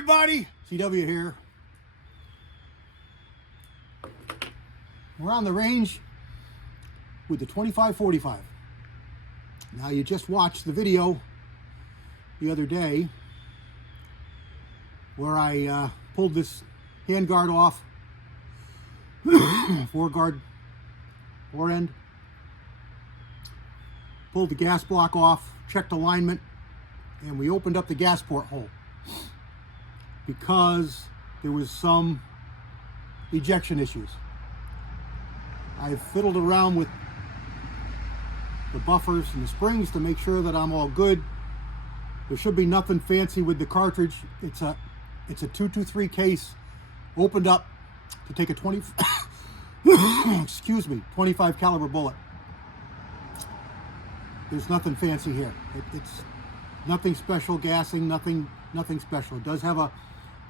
everybody, CW here. We're on the range with the 25-45. Now you just watched the video the other day where I pulled this handguard off, fore end, pulled the gas block off, checked alignment, and we opened up the gas port hole because there was some ejection issues. I fiddled around with the buffers and the springs to make sure that I'm all good. There should be nothing fancy with the cartridge. It's a 223 case, opened up to take a 25 caliber bullet. There's nothing fancy here. It's nothing special gassing, nothing special. It does have a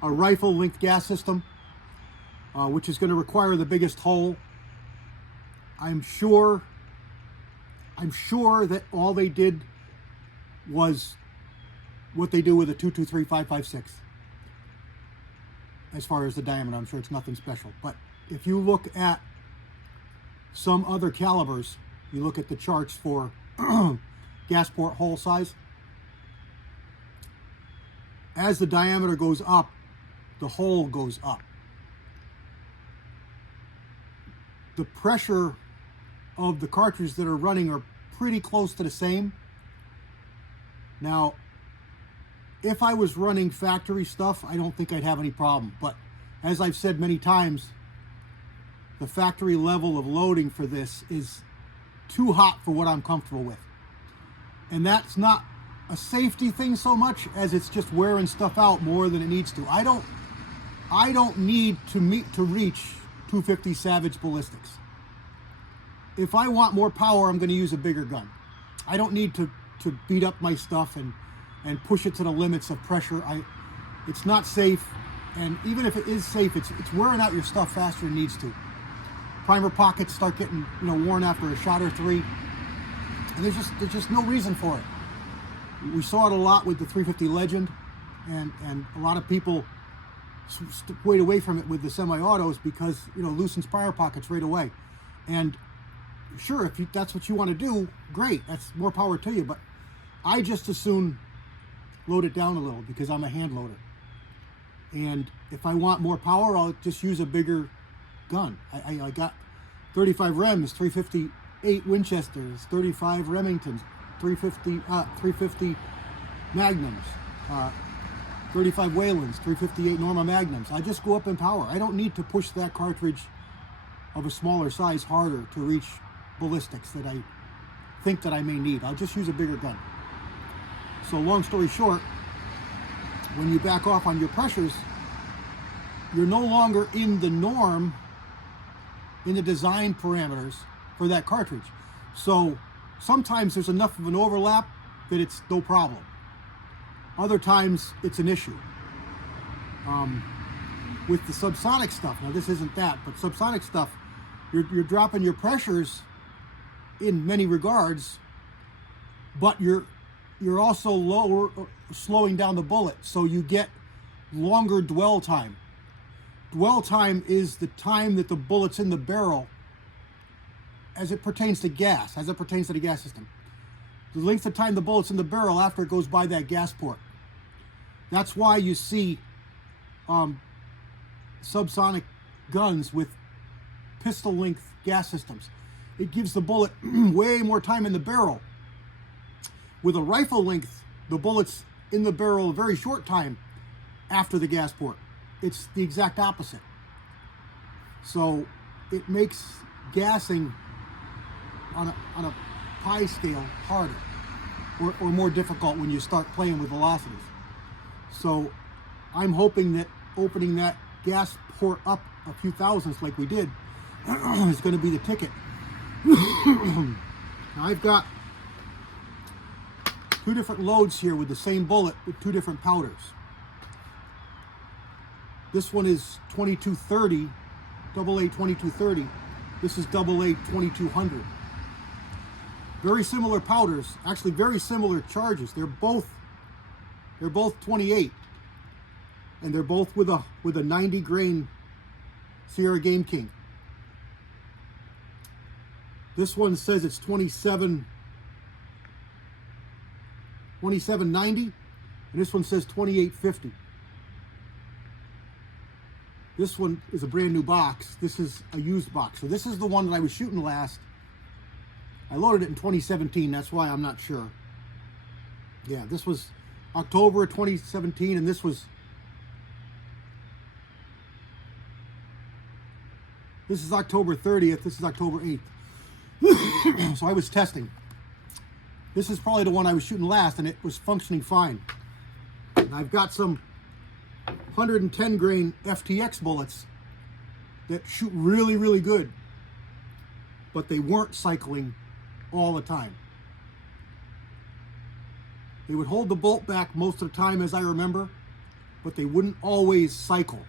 rifle linked gas system, which is going to require the biggest hole. I'm sure that all they did was what they do with a 223-5.56. As far as the diameter, I'm sure it's nothing special. But if you look at some other calibers, you look at the charts for gas port hole size, as the diameter goes up, the hole goes up. The pressure of the cartridges that are running are pretty close to the same. Now, if I was running factory stuff, I don't think I'd have any problem. But as I've said many times, the factory level of loading for this is too hot for what I'm comfortable with. And that's not a safety thing so much as it's just wearing stuff out more than it needs to. I don't need to reach 250 Savage ballistics. If I want more power, I'm going to use a bigger gun. I don't need to beat up my stuff and push it to the limits of pressure. It's not safe, and even if it is safe, it's wearing out your stuff faster than it needs to. Primer pockets start getting worn after a shot or three, and there's just no reason for it. We saw it a lot with the 350 Legend, and a lot of people stayed away from it with the semi-autos because loosens primer pockets right away. And sure, if that's what you want to do, great, that's more power to you. But I just as soon load it down a little because I'm a hand loader. And if I want more power, I'll just use a bigger gun. I got 35 Rems, 358 Winchesters, 35 Remingtons, 350 Magnums, 35 Waylands, 358 Norma Magnums. I just go up in power. I don't need to push that cartridge of a smaller size harder to reach ballistics that I think that I may need. I'll just use a bigger gun. So long story short, when you back off on your pressures, you're no longer in the norm in the design parameters for that cartridge. So sometimes there's enough of an overlap that it's no problem. Other times it's an issue. With the subsonic stuff, now this isn't that, but subsonic stuff, you're dropping your pressures in many regards, but you're also slowing down the bullet, so you get longer dwell time. Dwell time is the time that the bullet's in the barrel as it pertains to gas, as it pertains to the gas system. The length of time the bullet's in the barrel after it goes by that gas port. That's why you see subsonic guns with pistol length gas systems. It gives the bullet way more time in the barrel. With a rifle length, the bullet's in the barrel a very short time after the gas port. It's the exact opposite. So it makes gassing on a pi scale harder or more difficult when you start playing with velocities. So I'm hoping that opening that gas port up a few thousandths like we did is going to be the ticket. Now I've got two different loads here with the same bullet with two different powders. This one is 2230, AA 2230. This is AA 2200. Very similar powders, actually very similar charges. They're both 28. and they're both with a 90 grain Sierra Game King. This one says it's 2790, and this one says 2850. This one is a brand new box. This is a used box. So this is the one that I was shooting last. I loaded it in 2017, that's why I'm not sure. Yeah, this was October 2017, and this is October 30th, this is October 8th. So I was testing. This is probably the one I was shooting last, and it was functioning fine. And I've got some 110 grain FTX bullets that shoot really, really good, but they weren't cycling all the time. They would hold the bolt back most of the time, as I remember, but they wouldn't always cycle.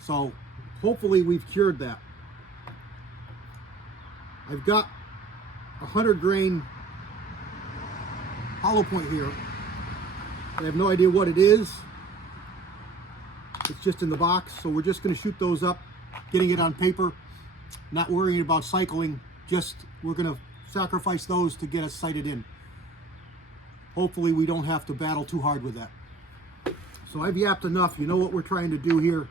So hopefully we've cured that. I've got a 100 grain hollow point here. I have no idea what it is. It's just in the box, so we're just going to shoot those up, getting it on paper, not worrying about cycling. Just we're going to sacrifice those to get us sighted in. Hopefully we don't have to battle too hard with that. So I've yapped enough. You know what we're trying to do here.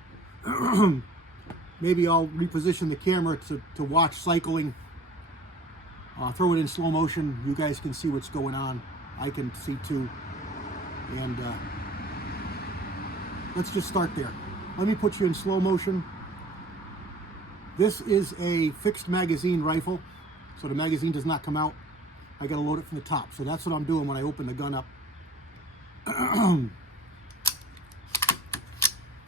Maybe I'll reposition the camera to watch cycling. Throw it in slow motion. You guys can see what's going on. I can see too. And let's just start there. Let me put you in slow motion. This is a fixed magazine rifle, so the magazine does not come out. I gotta load it from the top. So that's what I'm doing when I open the gun up.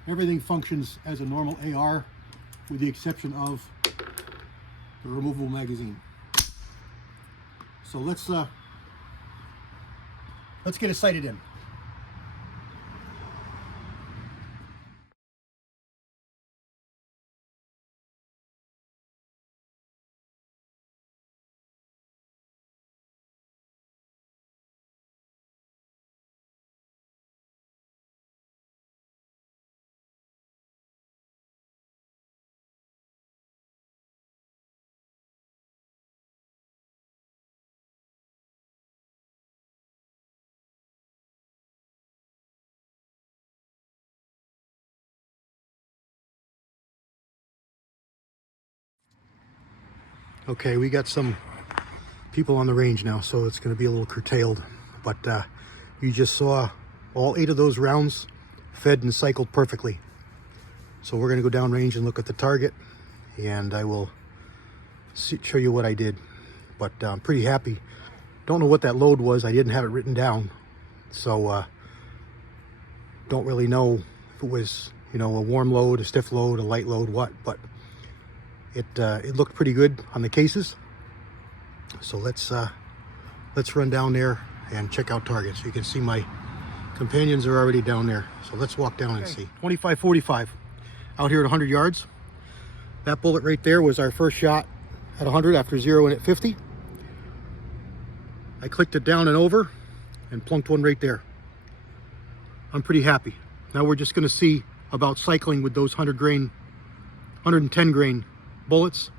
Everything functions as a normal AR, with the exception of the removable magazine. So let's get it sighted in. Okay, we got some people on the range now, so it's going to be a little curtailed. But you just saw all 8 of those rounds fed and cycled perfectly. So we're going to go down range and look at the target, and I will show you what I did. But I'm pretty happy. Don't know what that load was. I didn't have it written down, so don't really know if it was, you know, a warm load, a stiff load, a light load, what. But it looked pretty good on the cases. So let's run down there and check out targets. You can see my companions are already down there. So let's walk down and see. 25-45 out here at 100 yards. That bullet right there was our first shot at 100 after zeroing at 50. I clicked it down and over and plunked one right there. I'm pretty happy. Now we're just going to see about cycling with those 110 grain bullets,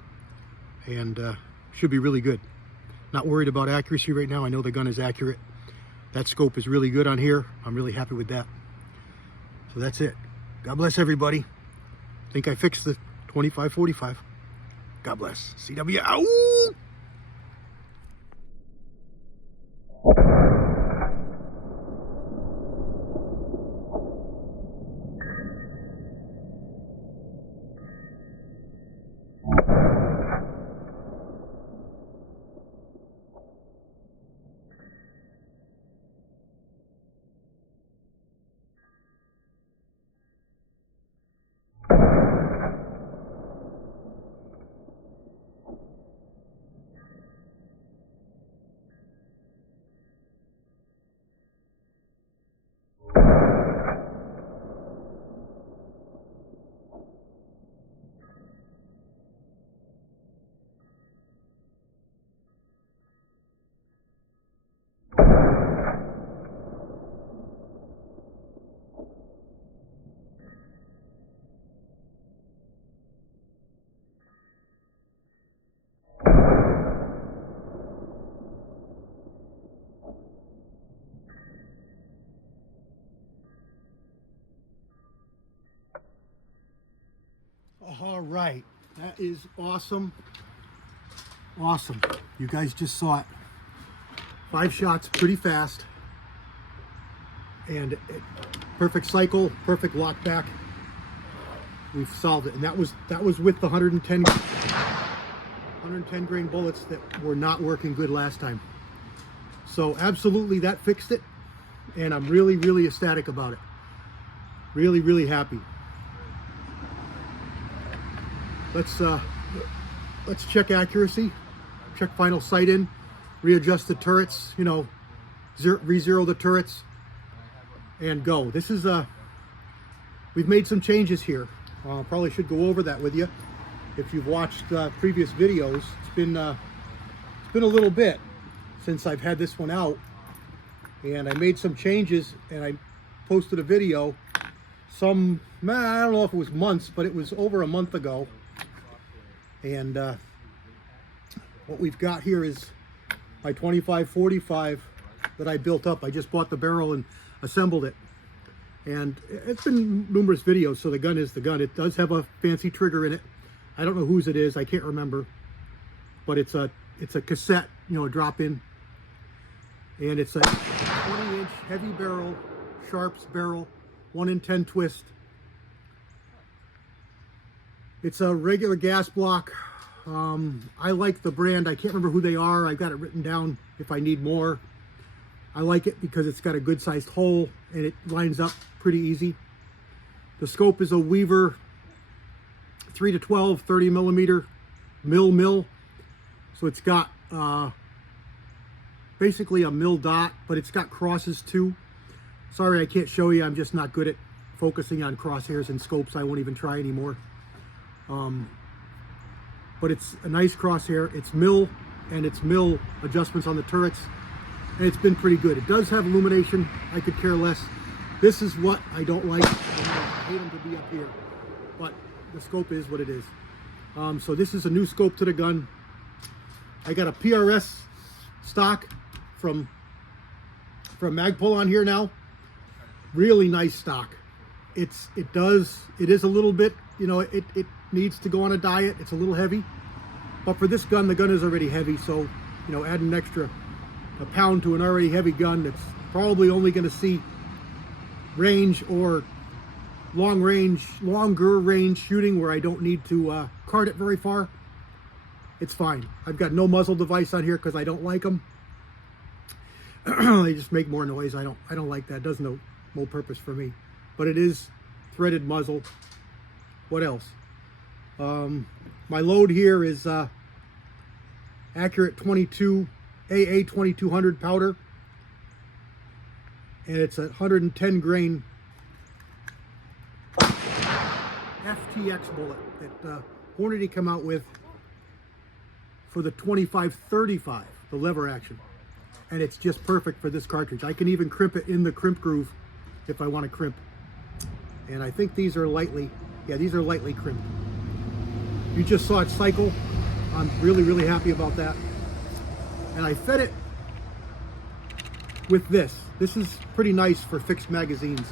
and should be really good. Not worried about accuracy right now. I know the gun is accurate. That scope is really good on here. I'm really happy with that. So that's it. God bless everybody. I think I fixed the 25-45. God bless. CW out. All right, that is awesome. Awesome. You guys just saw it. 5 shots pretty fast. And perfect cycle, perfect lock back. We've solved it. And that was with the 110 grain bullets that were not working good last time. So absolutely that fixed it. And I'm really, really ecstatic about it. Really, really happy. Let's check accuracy, check final sight in, readjust the turrets, you know, re-zero the turrets, and go. This is we've made some changes here. Probably should go over that with you. If you've watched previous videos, it's been a little bit since I've had this one out, and I made some changes and I posted a video I don't know if it was months, but it was over a month ago. And what we've got here is my 25-45 that I built up. I just bought the barrel and assembled it. And it's been numerous videos, so the gun is the gun. It does have a fancy trigger in it. I don't know whose it is, I can't remember. But it's a cassette, you know, a drop-in. And it's a 20-inch heavy barrel, Sharps barrel, 1 in 10 twist. It's a regular gas block. I like the brand. I can't remember who they are. I got it written down if I need more. I like it because it's got a good sized hole and it lines up pretty easy. The scope is a Weaver 3 to 12, 30 millimeter mill. So it's got basically a mill dot, but it's got crosses too. Sorry, I can't show you. I'm just not good at focusing on crosshairs and scopes. I won't even try anymore. But it's a nice crosshair. It's mill, and it's mill adjustments on the turrets, and it's been pretty good. It does have illumination. I could care less. This is what I don't like. I hate them to be up here, but the scope is what it is. So this is a new scope to the gun. I got a PRS stock from Magpul on here now. Really nice stock. It is a little bit, you know, it needs to go on a diet. It's a little heavy, but for this gun, the gun is already heavy, so, you know, add an extra a pound to an already heavy gun that's probably only going to see range or longer range shooting where I don't need to cart it very far. It's fine. I've got no muzzle device on here because I don't like them. They just make more noise. I don't like that. It does no purpose for me. But it is threaded muzzle. What else? My load here is Accurate 22 AA 2200 powder, and it's a 110 grain FTX bullet that Hornady come out with for the 25-35, the lever action, and it's just perfect for this cartridge. I can even crimp it in the crimp groove if I want to crimp. And I think these are lightly, yeah, these are lightly crimped. You just saw it cycle. I'm really, really happy about that. And I fed it with this. This is pretty nice for fixed magazines.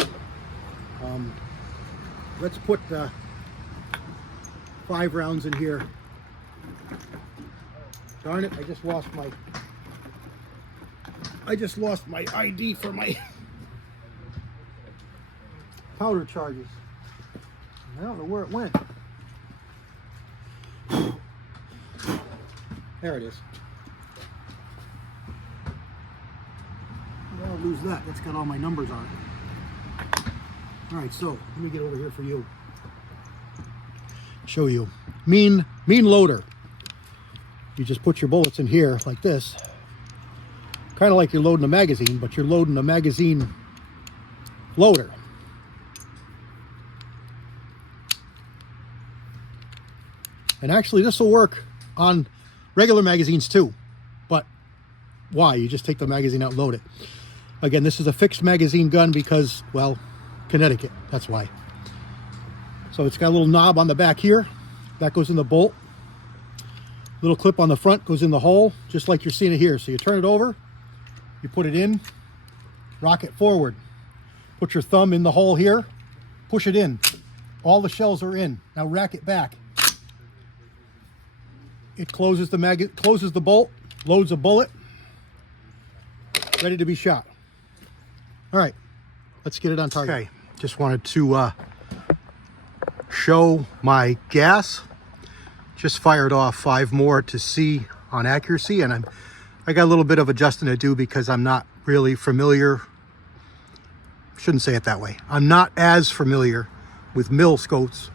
Let's put 5 rounds in here. Darn it, I just lost my ID for my powder charges. I don't know where it went. There it is. I'll lose that. That's got all my numbers on it. All right, so let me get over here for you. Show you. Mean loader. You just put your bullets in here like this. Kind of like you're loading a magazine, but you're loading a magazine loader. And actually this will work on regular magazines too. But why? You just take the magazine out and load it. Again, this is a fixed magazine gun because, well, Connecticut, that's why. So it's got a little knob on the back here. That goes in the bolt. Little clip on the front goes in the hole, just like you're seeing it here. So you turn it over, you put it in, rock it forward. Put your thumb in the hole here, push it in. All the shells are in. Now rack it back. It closes the bolt, loads a bullet, ready to be shot. All right, let's get it on target. Okay, just wanted to show my gas. Just fired off 5 more to see on accuracy, and I got a little bit of adjusting to do because I'm not really familiar. Shouldn't say it that way. I'm not as familiar with mil scopes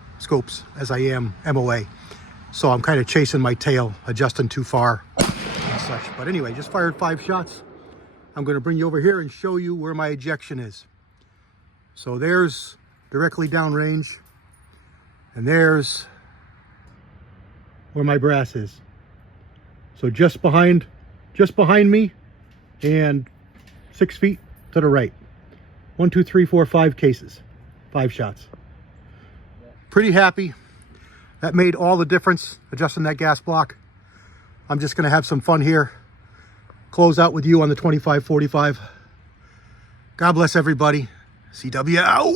as I am MOA. So I'm kind of chasing my tail, adjusting too far and such. But anyway, just fired 5 shots. I'm going to bring you over here and show you where my ejection is. So there's directly downrange, and there's where my brass is. So just behind me and 6 feet to the right. 1, 2, 3, 4, 5 cases, 5 shots. Pretty happy. That made all the difference, adjusting that gas block. I'm just gonna have some fun here. Close out with you on the 25-45. God bless everybody. CW out.